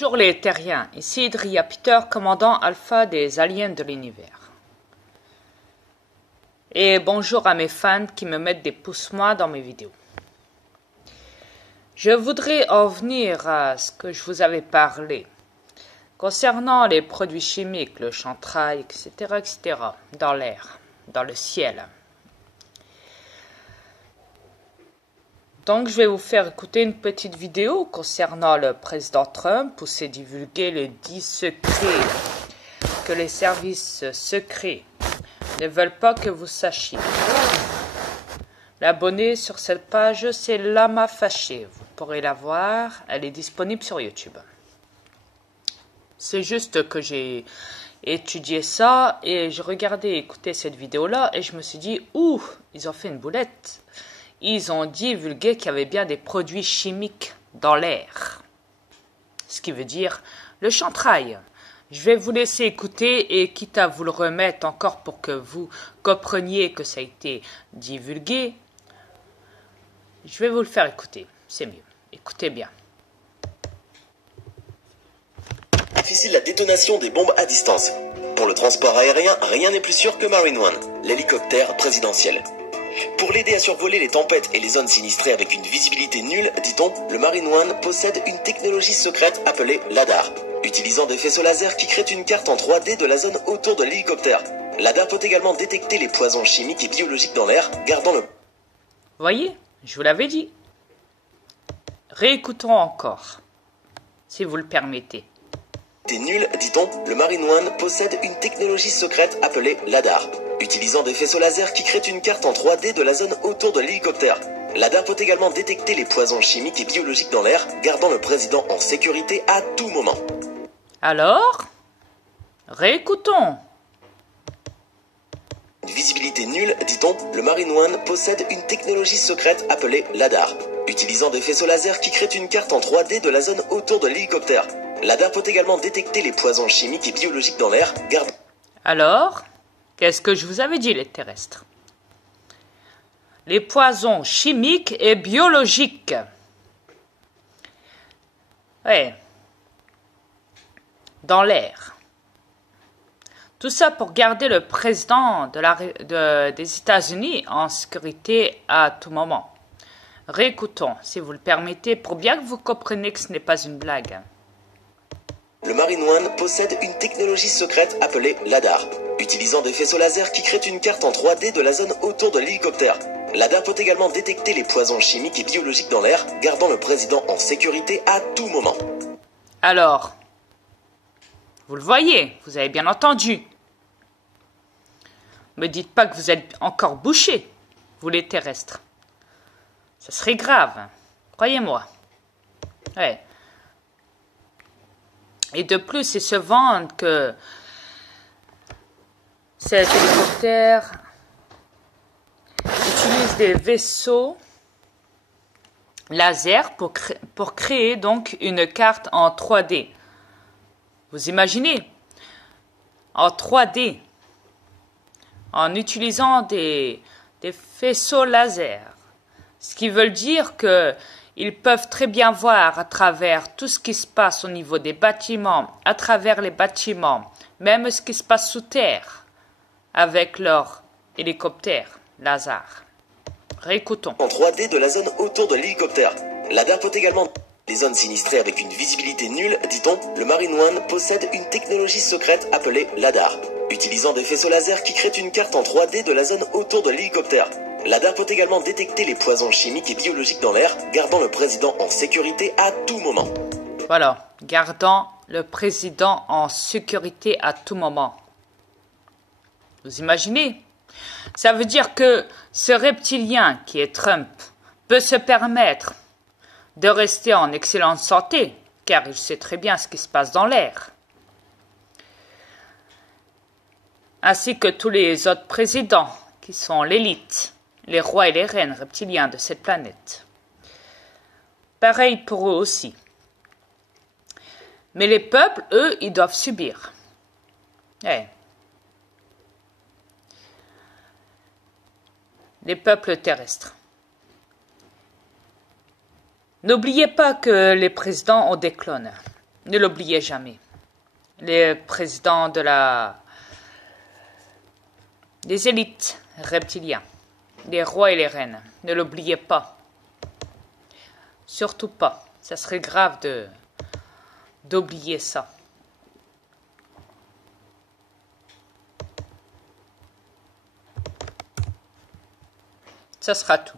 Bonjour les terriens, ici Idria Peter, commandant alpha des aliens de l'univers. Et bonjour à mes fans qui me mettent des pouces moi dans mes vidéos. Je voudrais en venir à ce que je vous avais parlé concernant les produits chimiques, le chantrail, etc., dans l'air, dans le ciel. Donc je vais vous faire écouter une petite vidéo concernant le président Trump où c'est divulgué les 10 secrets que les services secrets ne veulent pas que vous sachiez. L'abonné sur cette page, c'est Lama Fâché. Vous pourrez la voir, elle est disponible sur YouTube. C'est juste que j'ai étudié ça et je regardais et écoutais cette vidéo-là et je me suis dit, ouh, ils ont fait une boulette. Ils ont divulgué qu'il y avait bien des produits chimiques dans l'air. Ce qui veut dire le chantrail. Je vais vous laisser écouter et quitte à vous le remettre encore pour que vous compreniez que ça a été divulgué, je vais vous le faire écouter. C'est mieux. Écoutez bien. Difficile la détonation des bombes à distance. Pour le transport aérien, rien n'est plus sûr que Marine One, l'hélicoptère présidentiel. Pour l'aider à survoler les tempêtes et les zones sinistrées avec une visibilité nulle, dit-on, le Marine One possède une technologie secrète appelée LADAR, utilisant des faisceaux laser qui créent une carte en 3D de la zone autour de l'hélicoptère. LADAR peut également détecter les poisons chimiques et biologiques dans l'air, gardant le... Voyez, je vous l'avais dit. Réécoutons encore, si vous le permettez. Nul, dit-on, le Marine One possède une technologie secrète appelée LADAR, utilisant des faisceaux laser qui créent une carte en 3D de la zone autour de l'hélicoptère. LADAR peut également détecter les poisons chimiques et biologiques dans l'air, gardant le président en sécurité à tout moment. Alors, réécoutons. Une visibilité nulle, dit-on, le Marine One possède une technologie secrète appelée LADAR, utilisant des faisceaux laser qui créent une carte en 3D de la zone autour de l'hélicoptère. LADAR peut également détecter les poisons chimiques et biologiques dans l'air, gardant... Alors, qu'est-ce que je vous avais dit, les terrestres? Les poisons chimiques et biologiques. Ouais. Dans l'air. Tout ça pour garder le président des États-Unis en sécurité à tout moment. Réécoutons, si vous le permettez, pour bien que vous compreniez que ce n'est pas une blague. Le Marine One possède une technologie secrète appelée LADAR, utilisant des faisceaux laser qui créent une carte en 3D de la zone autour de l'hélicoptère. LADAR peut également détecter les poisons chimiques et biologiques dans l'air, gardant le président en sécurité à tout moment. Alors, vous le voyez, vous avez bien entendu. Me dites pas que vous êtes encore bouchés, vous les terrestres. Ça serait grave, croyez-moi. Ouais. Et de plus, ils se vendent que cet hélicoptère utilise des vaisseaux laser pour créer donc une carte en 3D. Vous imaginez? En 3D. En utilisant des faisceaux laser. Ce qui veut dire que ils peuvent très bien voir à travers tout ce qui se passe au niveau des bâtiments, à travers les bâtiments, même ce qui se passe sous terre, avec leur hélicoptère laser. Réécoutons. En 3D de la zone autour de l'hélicoptère. LADAR peut également... Les zones sinistrées avec une visibilité nulle, dit-on, le Marine One possède une technologie secrète appelée LADAR, utilisant des faisceaux laser qui créent une carte en 3D de la zone autour de l'hélicoptère. LADAR peut également détecter les poisons chimiques et biologiques dans l'air, gardant le président en sécurité à tout moment. Voilà, gardant le président en sécurité à tout moment. Vous imaginez? Ça veut dire que ce reptilien qui est Trump peut se permettre de rester en excellente santé, car il sait très bien ce qui se passe dans l'air. Ainsi que tous les autres présidents qui sont l'élite, les rois et les reines reptiliens de cette planète. Pareil pour eux aussi. Mais les peuples, eux, ils doivent subir. Les peuples terrestres. N'oubliez pas que les présidents ont des clones. Ne l'oubliez jamais. Les présidents des élites reptiliens, les rois et les reines, ne l'oubliez pas. Surtout pas. Ça serait grave d'oublier ça. Ça sera tout.